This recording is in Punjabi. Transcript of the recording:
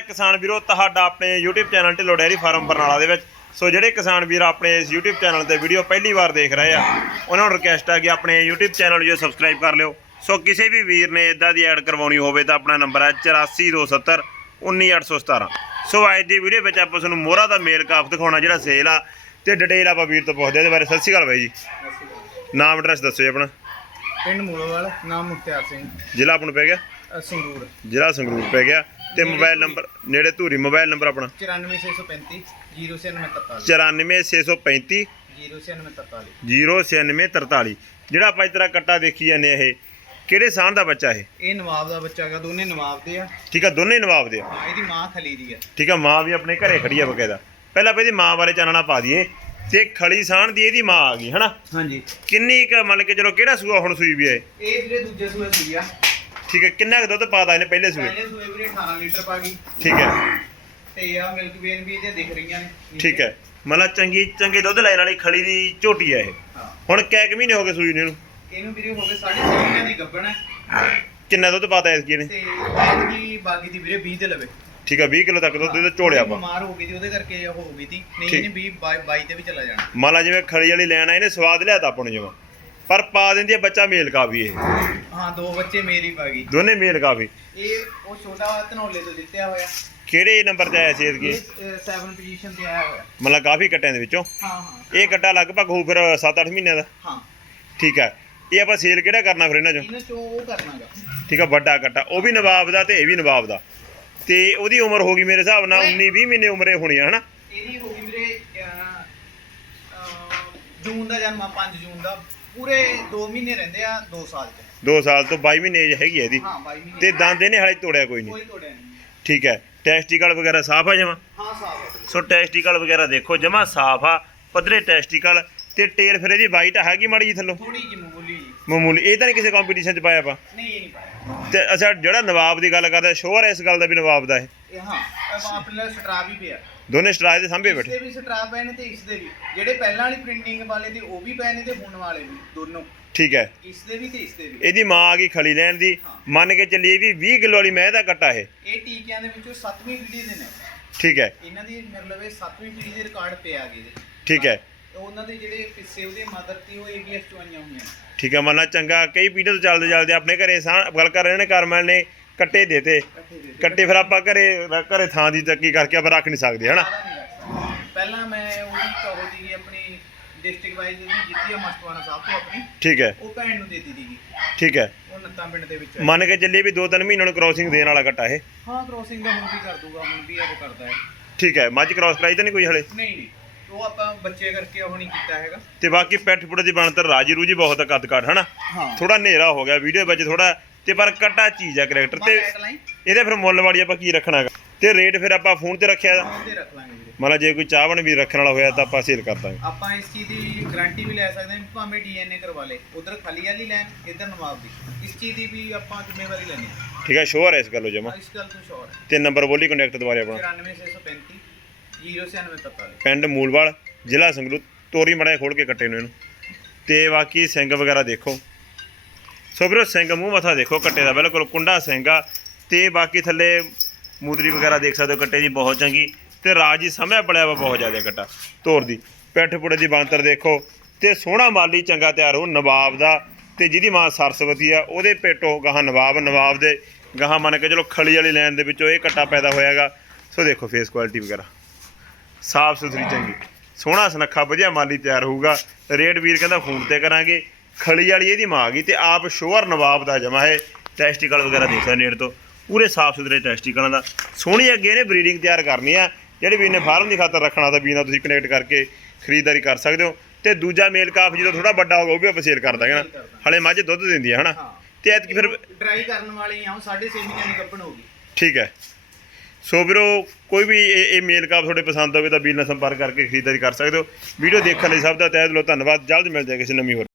ਹੈ ਕਿਸਾਨ ਵੀਰੋ, ਤੁਹਾਡਾ ਆਪਣੇ YouTube channel Dhillon dairy farm Barnala ਦੇ ਵਿੱਚ। ਸੋ ਜਿਹੜੇ ਕਿਸਾਨ ਵੀਰ ਆਪਣੇ ਇਸ YouTube ਚੈਨਲ ਤੇ ਵੀਡੀਓ ਪਹਿਲੀ ਵਾਰ ਦੇਖ ਰਹੇ ਆ, ਉਹਨਾਂ ਨੂੰ ਰਿਕਵੈਸਟ ਆ ਕਿ ਆਪਣੇ YouTube ਚੈਨਲ ਜੋ ਸਬਸਕ੍ਰਾਈਬ ਕਰ ਲਿਓ। ਸੋ ਕਿਸੇ ਵੀ ਵੀਰ ਨੇ ਇਦਾਂ ਦੀ ਐਡ ਕਰਵਾਉਣੀ ਹੋਵੇ ਤਾਂ ਆਪਣਾ ਨੰਬਰ ਹੈ 8427 19817 ਸੋ ਅੱਜ ਦੀ ਵੀਡੀਓ ਵਿੱਚ ਆਪਾਂ ਤੁਹਾਨੂੰ ਮੋਹਰਾ ਦਾ ਮੇਲ ਕਾਫ ਦਿਖਾਉਣਾ, ਜਿਹੜਾ ਸੇਲ ਆ। ਤੇ ਡਿਟੇਲ ਆਪਾਂ ਵੀਰ ਤੋਂ ਪੁੱਛਦੇ ਆ ਇਹਦੇ ਬਾਰੇ। ਸਤਿ ਸ਼੍ਰੀ ਅਕਾਲ ਬਾਈ ਜੀ। ਨਾਮ ਐਡਰੈਸ ਦੱਸੋ ਜੀ ਆਪਣਾ। ਪਿੰਡ ਮੂਲੋਵਾਲ ਨਾਮ ਮੁਖਤਿਆਰ ਸਿੰਘ। ਜ਼ਿਲ੍ਹਾ ਆਪਣਾ ਪੈ ਗਿਆ? ਅ, ਸੰਗਰੂਰ। ਜ਼ਿਲ੍ਹਾ ਸੰਗਰੂਰ ਪੈ ਗਿਆ। ਤੇ ਮੋਬਾਈਲ ਨੰਬਰ ਨੇੜੇ ਧੂਰੀ ਮੋਬਾਈਲ ਨੰਬਰ ਆਪਣਾ? 94635 0943 94635 0943 09643 ਜਿਹੜਾ ਆਪਾਂ ਇਸ ਤਰ੍ਹਾਂ ਕੱਟਾ ਦੇਖੀ ਜਾਂਦੇ ਇਹ ਕਿਹੜੇ ਸਾਹ ਦਾ ਬੱਚਾ ਇਹ? ਇਹ ਨਵਾਬ ਦਾ ਬੱਚਾ ਹੈਗਾ ਦੋਨੇ ਨਵਾਬ ਦੇ ਆ। ਠੀਕ ਆ ਦੋਨੇ ਨਵਾਬ ਦੇ ਆ। ਹਾਂ ਇਹਦੀ ਮਾਂ ਖਲੀ ਦੀ ਆ। ਠੀਕ ਆ ਮਾਂ ਵੀ ਆਪਣੇ ਘਰੇ ਖੜੀ ਆ ਬਕਾਇਦਾ। ਪਹਿਲਾਂ ਆਪਾਂ ਇਹਦੀ ਮਾਂ ਬਾਰੇ ਚਾਨਣਾ ਪਾ ਦਈਏ। ਤੇ ਖਲੀ ਸਾਹਣ ਦੀ ਇਹਦੀ ਮਾਂ ਆ ਗਈ ਹਨਾ? ਹਾਂਜੀ। ਕਿੰਨੀ ਕ ਮੰਨ ਕੇ ਚਲੋ ਕਿਹੜਾ ਸੂਆ ਹੁਣ ਸੂਈ ਵੀ ਹੈ ਇਹ ਵੀਰੇ ਦੂਜੇ ਸੂਏ ਸੂਈ ਆ। ਠੀਕ ਹੈ ਕਿੰਨਾ ਕੁ ਦੁੱਧ ਪਾਦਾ ਇਹਨੇ ਪਹਿਲੇ ਸੂਏ? ਪਹਿਲੇ ਸੂਏ ਵੀਰੇ 18 ਲੀਟਰ ਪਾ ਗਈ। ਠੀਕ ਹੈ। ਤੇ ਆ ਮਿਲਕ ਵੇਨ ਵੀ ਇਹਦੇ ਦਿਖ ਰਹੀਆਂ ਨੇ। ਠੀਕ ਹੈ। ਮਤਲਬ ਚੰਗੀ ਚੰਗੇ ਦੁੱਧ ਲੈਣ ਵਾਲੀ ਖਲੀ ਦੀ ਝੋਟੀ ਹੈ ਇਹ। ਹੁਣ ਕੈ ਕੁ ਮਹੀਨੇ ਹੋ ਗਏ ਸੂਈ ਨੂੰ ਇਹਨੂੰ? ਇਹਨੂੰ ਵੀਰੇ ਹੋ ਗਏ 6.5 ਮਹੀਨਿਆਂ ਦੀ ਗੱਭਣ ਹੈ। ਕਿੰਨਾ ਦੁੱਧ ਪਾਤਾ ਇਸ ਕੀ ਨੇ ਤੇ ਬਾਗੀ ਦੀ ਵੀਰੇ 20 ਦੇ ਲਵੇ। ਠੀਕ ਹੈ 20 ਕਿਲੋ ਤੱਕ ਦੁੱਧ ਇਹਦਾ ਝੋਲਿਆ ਪਾ ਬਿਮਾਰ ਹੋ ਗਈ ਸੀ ਉਹਦੇ ਕਰਕੇ ਹੋ ਗਈ ਸੀ। ਨਹੀਂ। ਇਹਨੇ 20 22 ਤੇ ਵੀ ਚਲਾ ਜਾਣਾ। ਮੰਨ ਲਾ ਜਿਵੇਂ ਖਲੀ ਵਾਲੀ ਲੈਣ ਆਏ ਨੇ ਸਵਾਦ ਲਿਆ ਤਾਂ ਆਪਾਂ ਨੂੰ ਜਮਾ ਪਰ ਪਾ ਦਿੰਦੀ ਹੈ ਬੱਚਾ ਮੇਲ ਕਾ ਵੀ ਇਹ। ਹਾਂ ਦੋ ਬੱਚੇ ਮੇਰੀ ਪਾ ਗਈ। ਦੋਨੇ ਮੇਲ ਕਾ ਵੀ ਇਹ ਉਹ ਛੋਟਾ ਧਨੌਲੇ ਤੋਂ ਜਿੱਤਿਆ ਹੋਇਆ। ਕਿਹੜੇ ਨੰਬਰ ਤੇ ਆਇਆ ਸੀ ਇਹ ਇਹਦੀ 7 ਪੋਜੀਸ਼ਨ ਤੇ ਆਇਆ ਹੋਇਆ। ਮਤਲਬ ਕਾਫੀ ਕੱਟਿਆਂ ਦੇ ਵਿੱਚੋਂ। ਹਾਂ ਹਾਂ। ਇਹ ਕੱਟਾ ਲਗਭਗ ਹੋਊ ਫਿਰ 7-8 ਮਹੀਨਿਆਂ ਦਾ। ਹਾਂ। ਠੀਕ ਹੈ ਇਹ ਆਪਾਂ ਸੇਲ ਕਿਹੜਾ ਕਰਨਾ ਫਿਰ ਇਹਨਾਂ ਚੋਂ? ਇਹਨਾਂ ਚੋਂ ਉਹ ਕਰਨਾਗਾ। ਠੀਕ ਹੈ ਵੱਡਾ ਕੱਟਾ। ਉਹ ਵੀ ਨਵਾਬ ਦਾ ਤੇ ਇਹ ਵੀ ਨਵਾਬ ਦਾ। ਤੇ ਉਹਦੀ ਉਮਰ ਹੋ ਗਈ ਮੇਰੇ ਹਿਸਾਬ ਨਾਲ 19-20 ਮਹੀਨੇ ਉਮਰੇ ਹੋਣੀ ਆ ਹਨਾ? ਇਹਦੀ ਹੋ ਗਈ ਵੀਰੇ ਅਹ, ਅਹ, ਜੂਨ ਦਾ ਜਨਮ ਆ 5 ਜੂਨ ਦਾ। ਪੂਰੇ 2 ਮਹੀਨੇ ਰਹਿੰਦੇ ਆ 2 ਸਾਲ ਚ। 2 ਸਾਲ ਤੋਂ 22 ਮਹੀਨੇ ਏਜ ਹੈਗੀ ਹੈ ਇਹਦੀ। ਹਾਂ 22 ਮਹੀਨੇ ਤੇ ਦੰਦ ਇਹਨੇ ਹਾਲੇ ਤੋੜਿਆ ਕੋਈ ਨਹੀਂ। ਕੋਈ ਤੋੜਿਆ ਨਹੀਂ। ਠੀਕ ਹੈ। ਟੈਸਟੀਕਲ ਵਗੈਰਾ ਸਾਫ਼ ਆ ਜਮਾ? ਹਾਂ ਸੋ ਟੈਸਟੀਕਲ ਵਗੈਰਾ ਦੇਖੋ ਜਮਾ ਸਾਫ਼ ਆ ਪੱਧਰੇ ਟੈਸਟੀਕਲ ਤੇ ਟੇਲ ਫਿਰ ਇਹਦੀ ਵਾਈਟ ਹੈਗੀ ਮਾੜੀ ਜੀ ਥੱਲੋਂ? ਥੋੜੀ ਜਿਹੀ ਮਾਮੂਲੀ। ਇਹ ਤਾਂ ਨਹੀਂ ਕਿਸੇ ਕੰਪੀਟੀਸ਼ਨ 'ਚ ਪਾਇਆ ਆਪਾਂ। ਨਹੀਂ ਇਹ ਨਹੀਂ ਪਾਇਆ। ਤੇ ਅੱਛਾ ਜਿਹੜਾ ਨਵਾਬ ਦੀ ਗੱਲ ਕਰਦਾ ਸ਼ੋਰ ਇਸ ਗੱਲ ਦਾ ਵੀ ਨਵਾਬ ਦਾ ਇਹ? ਇਹ ਹਾਂ ਇਹ ਆਪਣੇ ਨਾਲ ਸਟਰਾ ਵੀ ਪਿਆ। ਦੋਨੇ ਸਟਰਾਜ ਦੇ ਸਾਹਮਣੇ ਬੈਠੇ। ਦੇ ਵੀ ਸਟਰਾ ਪਏ ਨੇ ਤੇ ਇਸ ਦੇ ਵੀ। ਜਿਹੜੇ ਪਹਿਲਾਂ ਵਾਲੀ ਪ੍ਰਿੰਟਿੰਗ ਵਾਲੇ ਤੇ ਉਹ ਵੀ ਪਏ ਨੇ ਤੇ ਹੁਣ ਵਾਲੇ ਵੀ ਦੋਨੋਂ। ਠੀਕ ਹੈ। ਇਸ ਦੇ ਵੀ ਤੇ ਇਸ ਦੇ ਵੀ। ਇਹਦੀ ਮਾਂ ਆ ਗਈ ਖਲੀ ਲੈਣ ਦੀ। ਮੰਨ ਕੇ ਚੱਲੀਏ ਵੀ 20 ਕਿਲੋ ਵਾਲੀ ਮੈਂ ਦਾ ਕੱਟਾ ਇਹ। ਇਹ ਟੀਕਿਆਂ ਦੇ ਵਿੱਚੋਂ 7ਵੀਂ ਪੀੜ੍ਹੀ ਦੇ ਨੇ। ਠੀਕ ਹੈ। ਇਹਨਾਂ ਦੀ ਮਤਲਬ ਇਹ 7ਵੀਂ ਪੀੜ੍ਹੀ ਦੇ ਰਿਕਾਰਡ ਪਿਆ ਗਏ ਠੀਕ ਹੈ। ਉਹਨਾਂ ਦੇ ਜਿਹੜੇ ਪਿੱਛੇ ਉਹਦੇ ਮਦਰ ਤੇ ਉਹ ਏਬੀਐਸ ਚੋਂ ਆਈਆਂ ਹੋਈਆਂ। ਨੇ ਠੀਕ ਹੈ ਮੰਨਾ ਚੰਗਾ ਕਈ ਪੀੜ੍ਹੀ ਤੋਂ ਚੱਲਦੇ ਚੱਲਦੇ ਆਪਣੇ ਘਰੇ ਸਾਂ ਗੱਲ ਕਰ ਰਹੇ ਨੇ ਕਰਮਲ ਨੇ ਕੱਟੇ ਦੇਤੇ ਦੇ ਕੱਟੇ ਫਿਰ ਆਪਾਂ ਘਰੇ ਘਰੇ ਥਾਂ ਦੀ ਚੱਕੀ ਕਰਕੇ ਆਪਾਂ ਰੱਖ ਨਹੀਂ ਸਕਦੇ ਹਨਾ। ਪਹਿਲਾਂ ਮੈਂ ਉਹਦੀ ਕਹੋ ਸੀਗੀ ਆਪਣੀ ਡਿਸਟ੍ਰਿਕਟ ਵਾਈਜ਼ ਜਿਹਦੀ ਜਿੱਤੀ ਆ ਮਸਤਵਾਨਾ ਸਾਹਿਬ ਤੋਂ ਆਪਣੀ। ਠੀਕ ਹੈ। ਉਹ ਭੈਣ ਨੂੰ ਦੇ ਦਿੱਤੀ ਸੀਗੀ। ਠੀਕ ਹੈ। ਉਹ ਨੱਤਾਂ ਪਿੰਡ ਦੇ ਵਿੱਚ ਮੰਨ ਕੇ ਚੱਲੀਏ ਵੀ 2-3 ਮਹੀਨਿਆਂ ਨੂੰ ਕ੍ਰੋਸਿੰਗ ਦੇਣ ਵਾਲਾ ਕੱਟਾ ਇਹ। ਹਾਂ ਕ੍ਰੋਸਿੰਗ ਦਾ ਹੁਣ ਵੀ ਕਰ ਦੂਗਾ ਹੁਣ ਵੀ ਉਹ ਕਰਦਾ ਹੈ। ਠੀਕ ਹੈ ਮੱਝ ਕ੍ਰੋਸ ਕਰਾਈ ਤਾਂ ਨਹੀਂ ਕੋਈ ਹਲੇ? ਨਹੀਂ ਨਹੀਂ। ਉਹ ਆਪਾਂ ਬੱਚੇ ਕਰਕੇ ਉਹ ਨਹੀਂ ਕੀਤਾ ਹੈਗਾ। ਤੇ ਬਾਕੀ ਪੈਠ ਪੁੜੇ ਦੀ ਬਣਤਰ ਰਾਜੀ ਰੂਜੀ ਬਹੁਤ ਕੱਦ ਕਾਠ ਹਨਾ? ਹਾਂ। ਥੋੜਾ ਹਨੇਰਾ ਹੋ ਗਿਆ ਵੀਡੀਓ ਵਿੱਚ ਥੋੜਾ ਤੇ ਪਰ ਕੱਟਾ ਚੀਜ਼ ਆ ਕਰੈਕਟਰ ਤੇ ਇਹਦੇ ਫਿਰ ਮੁੱਲ ਵਾਲੀ ਆਪਾਂ ਕੀ ਰੱਖਣਾਗਾ ਤੇ ਰੇਟ ਫਿਰ ਆਪਾਂ ਫੋਨ ਤੇ ਰੱਖਿਆ ਦਾ ਫੋਨ ਤੇ ਰੱਖ ਲਾਂਗੇ ਵੀਰੇ। ਮਤਲਬ ਜੇ ਕੋਈ ਚਾਹਵਣ ਵੀ ਰੱਖਣ ਵਾਲਾ ਹੋਇਆ ਤਾਂ ਆਪਾਂ ਸੇਲ ਕਰ ਦਾਂਗੇ। ਆਪਾਂ ਇਸ ਚੀਜ਼ ਦੀ ਗਾਰੰਟੀ ਵੀ ਲੈ ਸਕਦੇ ਹਾਂ ਵੀ ਭਾਵੇਂ ਡੀਐਨਏ ਕਰਵਾ ਲੇ ਉਧਰ ਖਾਲੀ ਵਾਲੀ ਲੈਣ ਇੱਧਰ ਨਵਾਬ ਦੀ। ਇਸ ਚੀਜ਼ ਦੀ ਵੀ ਆਪਾਂ ਜ਼ਿੰਮੇਵਾਰੀ ਲੈਣੀ ਹੈ। ਠੀਕ ਹੈ ਸ਼ੋਰ ਹੈ ਇਸ ਗੱਲੋਂ ਜਮਾ। ਇਸ ਗੱਲ ਤੋਂ ਸ਼ੋਰ ਹੈ ਤੇ ਨੰਬਰ ਬੋਲੀ ਕੰਟੈਕਟ ਦੁਬਾਰੇ ਆਪਣਾ। 94635 0943 ਪਿੰਡ ਮੂਲਵਾਲ, ਜ਼ਿਲ੍ਹਾ ਸੰਗਰੂਰ, ਤੋਰੀ ਮੜਾ ਖੋਲ ਕੇ ਕੱਟੇ ਨੇ ਇਹਨੂੰ। ਤੇ ਬਾਕੀ ਸਿੰਘ ਵਗੈਰਾ ਦੇਖੋ। ਸੋ ਵੀਰੋ, ਸਿੰਘ ਮੂੰਹ ਮੱਥਾ ਦੇਖੋ, ਕੱਟੇ ਦਾ ਬਿਲਕੁਲ ਕੁੰਡਾ ਸਿੰਘ ਆ। ਤੇ ਬਾਕੀ ਥੱਲੇ ਮੂਦਰੀ ਵਗੈਰਾ ਦੇਖ ਸਕਦੇ ਹੋ, ਕੱਟੇ ਦੀ ਬਹੁਤ ਚੰਗੀ। ਤੇ ਰਾਜੀ ਸਮਿਆ ਬੜਿਆ ਵਾ ਬਹੁਤ ਜ਼ਿਆਦਾ ਕੱਟਾ, ਤੋਰ ਦੀ। ਪਿੱਠ ਪੁੜੇ ਦੀ ਬਾਂਤਰ ਦੇਖੋ, ਤੇ ਸੋਹਣਾ ਮਾਲੀ ਚੰਗਾ ਤਿਆਰ ਹੋ, ਨਵਾਬ ਦਾ। ਤੇ ਜਿਹਦੀ ਮਾਂ ਸਰਸਵਤੀ ਆ, ਉਹਦੇ ਪੇਟੋ ਗਾਹਾਂ ਨਵਾਬ ਨਵਾਬ ਦੇ ਗਾਹਾਂ ਮੰਨ ਕੇ ਚਲੋ ਖਲੀ ਵਾਲੀ ਲਾਈਨ ਦੇ ਵਿੱਚੋਂ ਇਹ ਕੱਟਾ ਪੈਦਾ ਹੋਇਆਗਾ। ਸੋ ਦੇਖੋ ਫੇਸ ਕੁਆਲਿਟੀ ਵਗੈਰਾ। ਸਾਫ਼ ਸੁਥਰੀ ਚੰਗੀ। ਸੋਹਣਾ ਸੁਨੱਖਾ ਵਧੀਆ ਮਾਲੀ ਤਿਆਰ ਹੋਊਗਾ। ਰੇਟ ਵੀਰ ਕਹਿੰਦਾ ਫੋਨ ਤੇ ਕਰਾਂਗੇ। ਖਲੀ ਵਾਲੀ ਇਹਦੀ ਮਾਂ ਆ ਗਈ ਤੇ ਆਪ ਸ਼ੋਅਰ ਨਵਾਬ ਦਾ ਜਮਾ ਹੈ। ਟੈਸਟੀਕਲ ਵਗੈਰਾ ਦੇਖ ਸਕਦੇ ਨੇੜ ਤੋਂ। ਪੂਰੇ ਸਾਫ਼ ਸੁਥਰੇ ਟੈਸਟੀਕਲਾਂ ਦਾ ਸੋਹਣੀ ਅੱਗੇ ਨੇ ਬਰੀਡਿੰਗ ਤਿਆਰ ਕਰਨੀ ਆ। ਜਿਹੜੇ ਵੀਰ ਨੇ ਫਾਰਮ ਦੀ ਖਾਤਰ ਰੱਖਣਾ ਤਾਂ ਵੀਰ ਨਾਲ ਤੁਸੀਂ ਕਨੈਕਟ ਕਰਕੇ ਖਰੀਦਦਾਰੀ ਕਰ ਸਕਦੇ ਹੋ। ਤੇ ਦੂਜਾ ਮੇਲ ਕਾਫ ਜਦੋਂ ਥੋੜਾ ਵੱਡਾ ਹੋਗਾ ਉਹ ਵੀ ਆਪਾਂ ਸੇਲ ਕਰ ਦਾਂਗੇ ਨਾ। ਹਲੇ ਮੱਝ ਦੁੱਧ ਦਿੰਦੀ ਹੈ ਹਨਾ? ਤੇ ਐਤਕੀ ਫਿਰ ਡਰਾਈ ਕਰਨ ਵਾਲੀ ਆ ਉਹ 6.5 ਮਹੀਨਿਆਂ ਦੀ ਗੱਭਣ ਹੋਗੀ ਠੀਕ ਹੈ। ਸੋ ਵੀਰੋ, ਕੋਈ ਵੀ ਇਹ ਇਹ ਮੇਲ ਕਾਪ ਤੁਹਾਡੇ ਪਸੰਦ ਹੋਵੇ ਤਾਂ ਵੀਰ ਨਾਲ ਸੰਪਰਕ ਕਰਕੇ ਖਰੀਦਦਾਰੀ ਕਰ ਸਕਦੇ ਹੋ। ਵੀਡੀਓ ਦੇਖਣ ਲਈ ਸਭ ਦਾ ਤਹਿ ਦਿਲੋਂ ਧੰਨਵਾਦ। ਜਲਦ ਮਿਲ ਜਾਏ ਕਿਸੇ ਨਵੀਂ ਹੋਰ